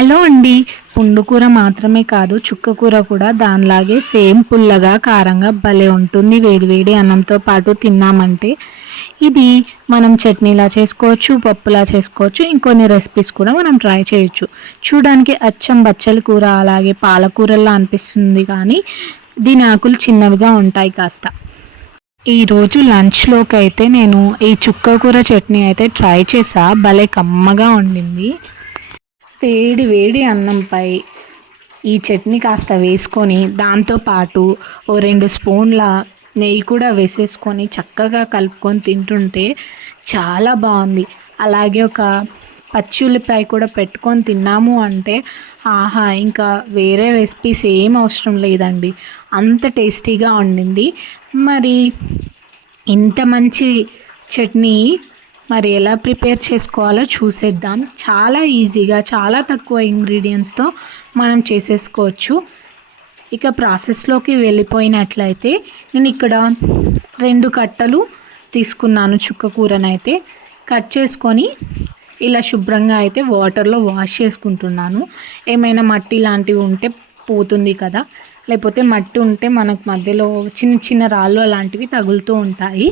Hello అండి. పుండుకూర మాత్రమే కాదు చుక్క కూర కూడా దానిలాగే సేమ్ పుల్లగా కారంగా భలే ఉంటుంది. వేడివేడి అన్నంతో పాటు తిన్నామంటే ఇది మనం చట్నీలా చేసుకోవచ్చు పప్పులా చేసుకోవచ్చు ఇంకొన్ని రెసిపీస్ కూడా మనం ట్రై చేయొచ్చు. చూడడానికి అచ్చం బచ్చలి కూర అలాగే పాలకూరలా అనిపిస్తుంది కానీ దీని ఆకులు చిన్నవిగా ఉంటాయి కాస్త. ఈరోజు లంచ్లోకి అయితే నేను ఈ చుక్క కూర చట్నీ అయితే ట్రై చేసా. భలే కమ్మగా ఉండింది వేడి వేడి అన్నంపై ఈ చట్నీ కాస్త వేసుకొని దాంతోపాటు ఓ రెండు స్పూన్ల నెయ్యి కూడా వేసేసుకొని చక్కగా కలుపుకొని తింటుంటే చాలా బాగుంది. అలాగే ఒక పచ్చి ఉల్లిపాయ కూడా పెట్టుకొని తిన్నాము అంటే ఆహా ఇంకా వేరే రెసిపీస్ ఏం అవసరం లేదండి. అంత టేస్టీగా ఉండింది మరి ఇంత మంచి చట్నీ మరి ఎలా ప్రిపేర్ చేసుకోవాలో చూసేద్దాం. చాలా ఈజీగా చాలా తక్కువ ఇంగ్రీడియంట్స్తో మనం చేసేసుకోవచ్చు. ఇక ప్రాసెస్లోకి వెళ్ళిపోయినట్లయితే నేను ఇక్కడ రెండు కట్టలు తీసుకున్నాను చుక్క కూరనైతే. కట్ చేసుకొని ఇలా శుభ్రంగా అయితే వాటర్లో వాష్ చేసుకుంటున్నాను. ఏమైనా మట్టి లాంటివి ఉంటే పోతుంది కదా. లేకపోతే మట్టి ఉంటే మనకు మధ్యలో చిన్న చిన్న రాళ్ళు అలాంటివి తగులుతూ ఉంటాయి.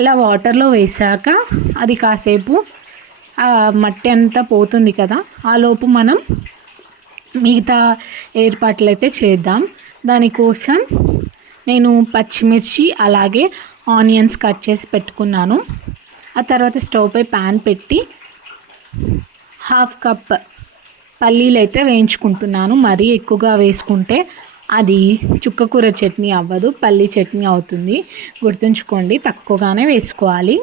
అలా వాటర్లో వేసాక అది కాసేపు ఆ మట్టి అంతా పోతుంది కదా. ఆ లోపు మనం మిగతా ఏర్పాట్లు అయితే చేద్దాం దానికోసం నేను పచ్చిమిర్చి అలాగే ఆనియన్స్ కట్ చేసి పెట్టుకున్నాను. ఆ తర్వాత స్టవ్ పై ప్యాన్ పెట్టి హాఫ్ కప్ పల్లీలు అయితే వేయించుకుంటున్నాను. మరీ ఎక్కువగా వేసుకుంటే అది చుక్కకూర చట్నీ అవ్వదు పల్లి చట్నీ అవుతుంది. గుర్తుంచుకోండి తక్కువగానే వేసుకోవాలి.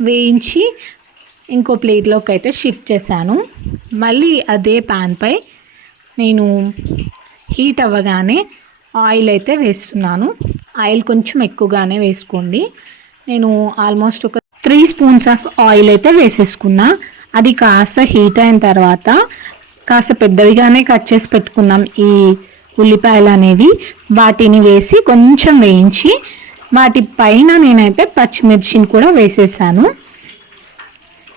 వేయించి ఇంకో ప్లేట్లోకి అయితే షిఫ్ట్ చేశాను. మళ్ళీ అదే ప్యాన్పై నేను హీట్ అవ్వగానే ఆయిల్ అయితే వేస్తున్నాను. ఆయిల్ కొంచెం ఎక్కువగానే వేసుకోండి. నేను ఆల్మోస్ట్ ఒక త్రీ స్పూన్స్ ఆఫ్ ఆయిల్ అయితే వేసేసుకున్నా. అది కాస్త హీట్ అయిన తర్వాత కాస్త పెద్దవిగానే కట్ చేసి పెట్టుకుందాం. ఈ ఉల్లిపాయలు అనేవి వాటిని వేసి కొంచెం వేయించి వాటి పైన నేనైతే పచ్చిమిర్చిని కూడా వేసేసాను.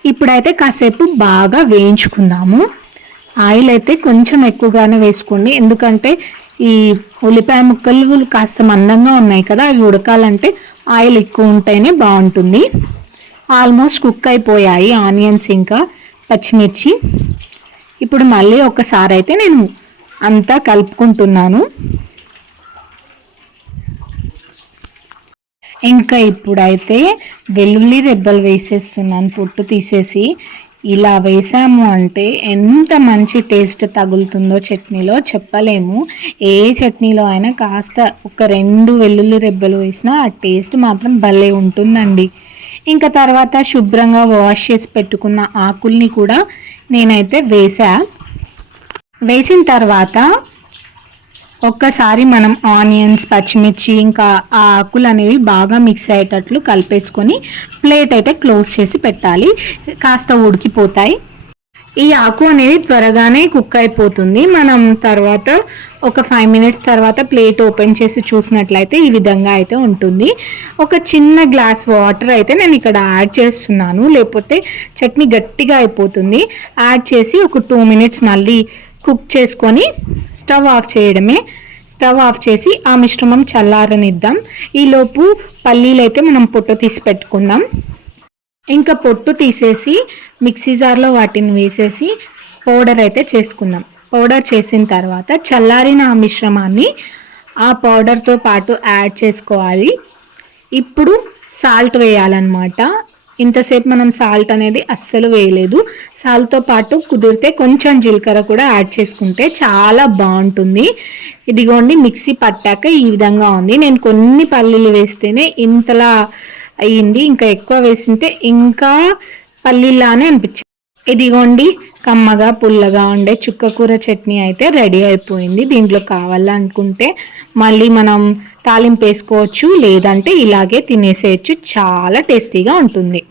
ఇప్పుడైతే కాసేపు బాగా వేయించుకుందాము. ఆయిల్ అయితే కొంచెం ఎక్కువగానే వేసుకోండి. ఎందుకంటే ఈ ఉల్లిపాయ ముక్కలు కాస్త మందంగా ఉన్నాయి కదా అవి ఉడకాలంటే ఆయిల్ ఎక్కువ ఉంటేనే బాగుంటుంది. ఆల్మోస్ట్ కుక్ అయిపోయాయి ఆనియన్స్ ఇంకా పచ్చిమిర్చి. ఇప్పుడు మళ్ళీ ఒకసారి అయితే నేను అంతా కలుపుకుంటున్నాను. ఇంకా ఇప్పుడైతే వెల్లుల్లి రెబ్బలు వేసేస్తున్నాను పొట్టు తీసేసి. ఇలా వేసాము అంటే ఎంత మంచి టేస్ట్ తగులుతుందో చట్నీలో చెప్పలేము. ఏ చట్నీలో అయినా కాస్త ఒక రెండు వెల్లుల్లి రెబ్బలు వేసినా ఆ టేస్ట్ మాత్రం భలే ఉంటుందండి. ఇంకా తర్వాత శుభ్రంగా వాష్ చేసి పెట్టుకున్న ఆకుల్ని కూడా నేనైతే వేసా. వేసిన తర్వాత ఒక్కసారి మనం ఆనియన్స్ పచ్చిమిర్చి ఇంకా ఆ ఆకులు అనేవి బాగా మిక్స్ అయ్యేటట్లు కలిపేసుకొని ప్లేట్ అయితే క్లోజ్ చేసి పెట్టాలి. కాస్త ఉడికిపోతాయి. ఈ ఆకు అనేది త్వరగానే కుక్ అయిపోతుంది. మనం తర్వాత ఒక ఫైవ్ మినిట్స్ తర్వాత ప్లేట్ ఓపెన్ చేసి చూసినట్లయితే ఈ విధంగా అయితే ఉంటుంది. ఒక చిన్న గ్లాస్ వాటర్ అయితే నేను ఇక్కడ యాడ్ చేస్తున్నాను. లేకపోతే చట్నీ గట్టిగా అయిపోతుంది. యాడ్ చేసి ఒక టూ మినిట్స్ మళ్ళీ కుక్ చేసుకొని స్టవ్ ఆఫ్ చేయడమే. స్టవ్ ఆఫ్ చేసి ఆ మిశ్రమం చల్లారనిద్దాం. ఈలోపు పల్లీలు అయితే మనం పొట్టు తీసి పెట్టుకుందాం. ఇంకా పొట్టు తీసేసి మిక్సీ జార్లో వాటిని వేసేసి పౌడర్ అయితే చేసుకుందాం. పౌడర్ చేసిన తర్వాత చల్లారిన ఆ మిశ్రమాన్ని ఆ పౌడర్తో పాటు యాడ్ చేసుకోవాలి. ఇప్పుడు సాల్ట్ వేయాలన్నమాట. ఇంతసేపు మనం సాల్ట్ అనేది అస్సలు వేయలేదు. సాల్ట్తో పాటు కుదిరితే కొంచెం జీలకర్ర కూడా యాడ్ చేసుకుంటే చాలా బాగుంటుంది. ఇదిగోండి మిక్సీ పట్టాక ఈ విధంగా ఉంది. నేను కొన్ని పల్లీలు వేస్తేనే ఇంతలా అయ్యింది. ఇంకా ఎక్కువ వేసింటే ఇంకా పల్లీలానే అనిపించింది. ఇదిగోండి కమ్మగా పుల్లగా ఉండే చుక్కకూర చట్నీ అయితే రెడీ అయిపోయింది. దీంట్లో కావాలనుకుంటే మళ్ళీ మనం తాలింపు వేసుకోవచ్చు. లేదంటే ఇలాగే తినేసేయచ్చు. చాలా టేస్టీగా ఉంటుంది.